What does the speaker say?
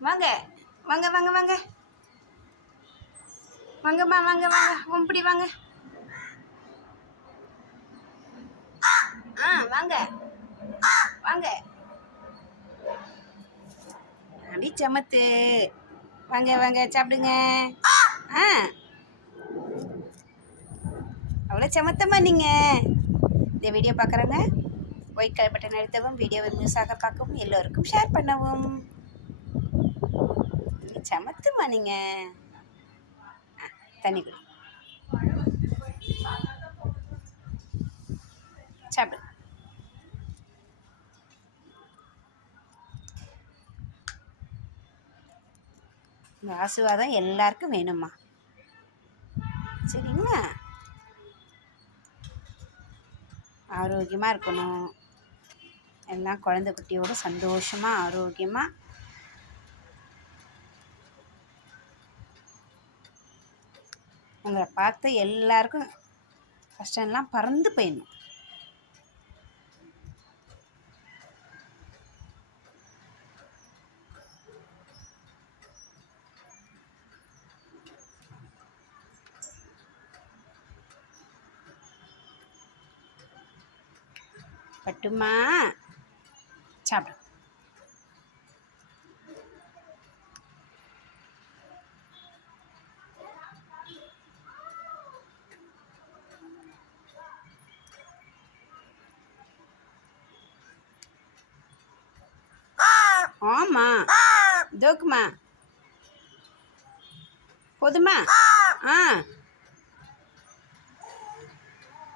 வாங்க வாங்க வாங்க வாங்க. வாங்கம்மா வாங்க வாங்க. உம்படி வாங்க. ஆ வாங்க. வாங்க. அப்படி சமத்து. வாங்க வாங்க சாப்பிடுங்க. ஆ. அவ்வளோ சமத்தம்மா நீங்கள் இந்த வீடியோ பார்க்குறவங்க ஒயிட் கலர் பட்டன் அழுத்தவும் வீடியோவை நியூஸாக பார்க்கவும் எல்லோருக்கும் ஷேர் பண்ணவும். சமத்து மணிங்க நீங்கள் தண்ணி குடி. சாப்பிடு. இந்த ஆசீர்வாதம் எல்லாருக்கும் வேணும்மா. சரிங்களா? ஆரோக்கியமாக இருக்கணும். எல்லாம் குழந்தை குட்டியோடு சந்தோஷமாக ஆரோக்கியமாக உங்களை பார்த்து எல்லாருக்கும் கஷ்டம்லாம் பறந்து போயிடணும். பட்டுமா? சாப்பிடும் ஆமா. தோக்குமா போதுமா? ஆ.